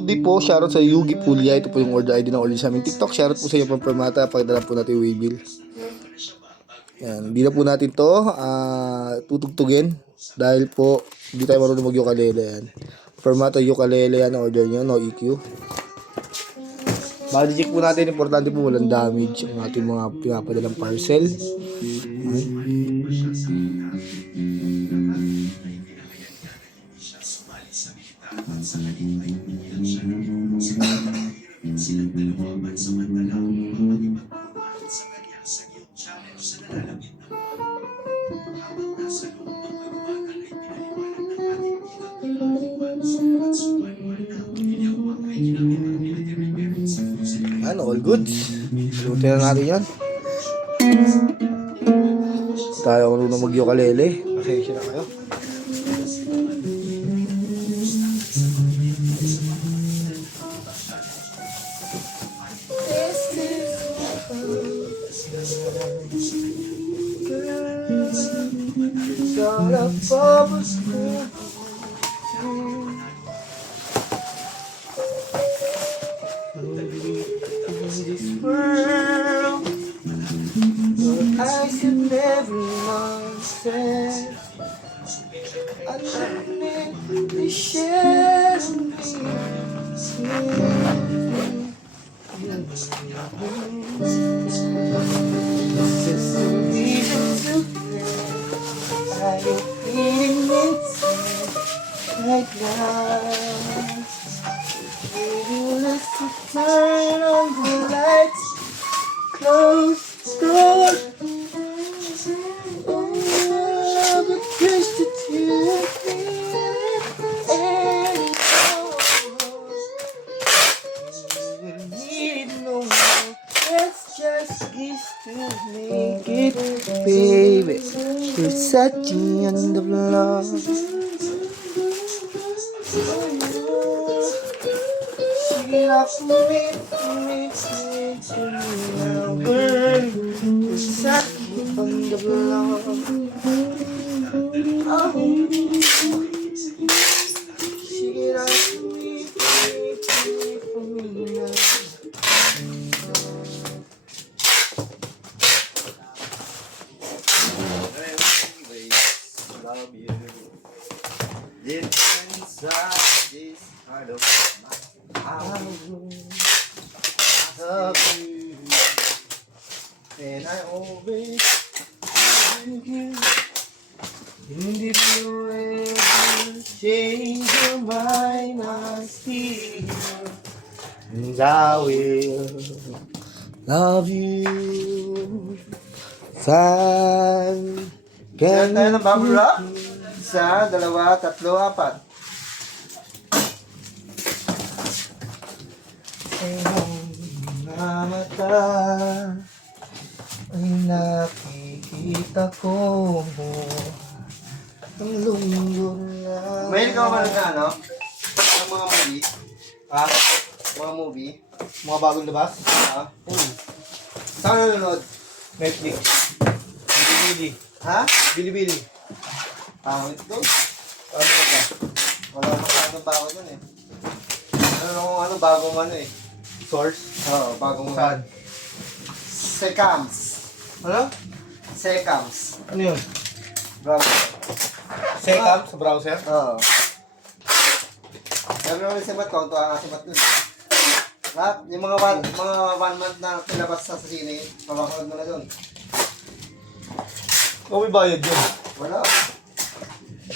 Di po, shoutout sa Yugi Pulya. Ito po yung order ID ng order sa aming TikTok. Shoutout po sa inyo pang Permata. Pagdala po natin yung waybill. Yan, hindi na po natin to tutugtugin. Dahil po, hindi tayo marunong mag-ukulele yan. Permata ukulele yan ang order nyo, no EQ. Bali check po natin, importante po walang damage ang ating mga pinapadalang parcel. Ano, all goods. Lutin na natin yan. Tayo marunong mag-ukulele. Pasensya na kayo. This world, I should never understand. I need to share just a reason to play. I am feeling inside right now. Maybe let's turn on the lights, close the door. Oh, but just the two of me anymore. We need no more. Let's just kiss to make it, baby. We're such on the block. Get off me now, burn. Suck on the block. Oh, she get off me now. Love you. Deep inside this heart of Happy, and I always love you. And if you ever change your mind, I still, and I will love you. Five. Kailan tayo ng bubble wrap? Isa, dalawa, tatlo, apat. Mga mata ay nakikita ko mo ang lunggo na. Mahilig ka ba ng ano? Ng mga movie? Ha? Mga movie? Mga bagong labas? Ha? Saan ka nanonood? Netflix. Bilibili. Ha? Bilibili. Pangit doon. Ano ba? Wala masyadong bago doon eh. Ano bagong ano eh. Source? Oo, bagong Saan? Secams. Ano? Secams. Ano yun? Browser. Secam sa browser? Oo. Sabi naman si Matt, kauntuhan nga si Matt dun. Lahat, yung mga one month na pinabas sa sine, mapapanood mo na dun. O may bayad yun. Wala.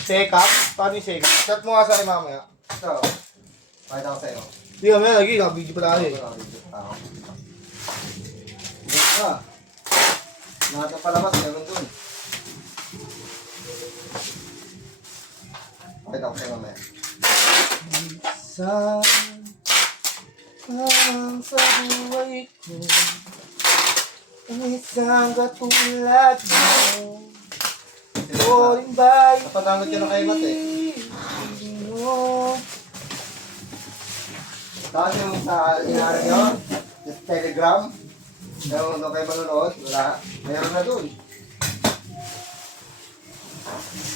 Secam? Paano yung Secam? Chat mo nga sa akin mamaya. Ito. Pakita ko sa'yo. Hindi kami lagi, nakabidyo pa tayo eh. Hindi ka. Lahat ng palabas, meron dun. Pakita ko sa'yo mamaya. Sa buhay ko ang isang katulad mo. Turing ba'y Napatanggol ka na kay Matt eh. mo? Tapos yung sa inaari nyo, yung Telegram, yung doon kayo manonood, wala. Mayroon na dun.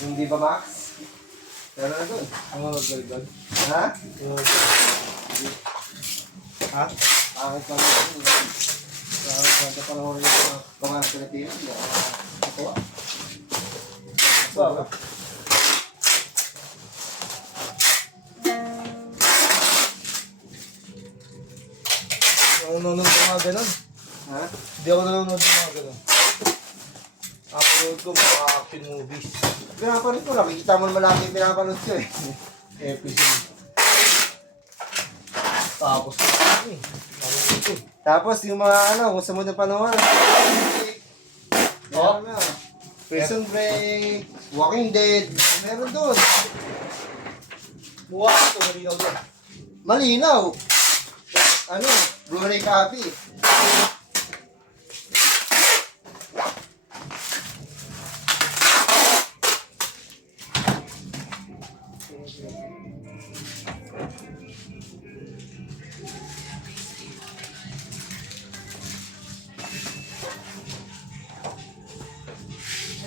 Yung Diva Max, meron na dun. Ang mga galgal. Ha? Yung Hindi Ha? Pangit pa lang yun. Sa panahon rin yung mga Pilipino. Hindi ako natuwa. Bago. Ako nanonood ng mga ganun. Ha? Hindi ako nanonood ng mga ganun. Upload ko mga action movies. Pinapanood ko, nakikita mo naman lagi yung pinapanood ko eh. Episode. Tapos ko eh. Nanonood ko eh. Tapos yung mga kung sumunod na panahon, Oh. meron na. Prison Break, Walking Dead, meron doon. Mukha ko ito, malinaw doon. Malinaw. Blu-ray copy.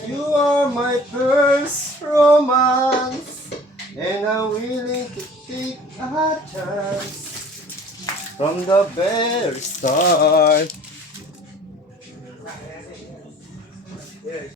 You are my first romance, and I'm willing to take a chance from the very start.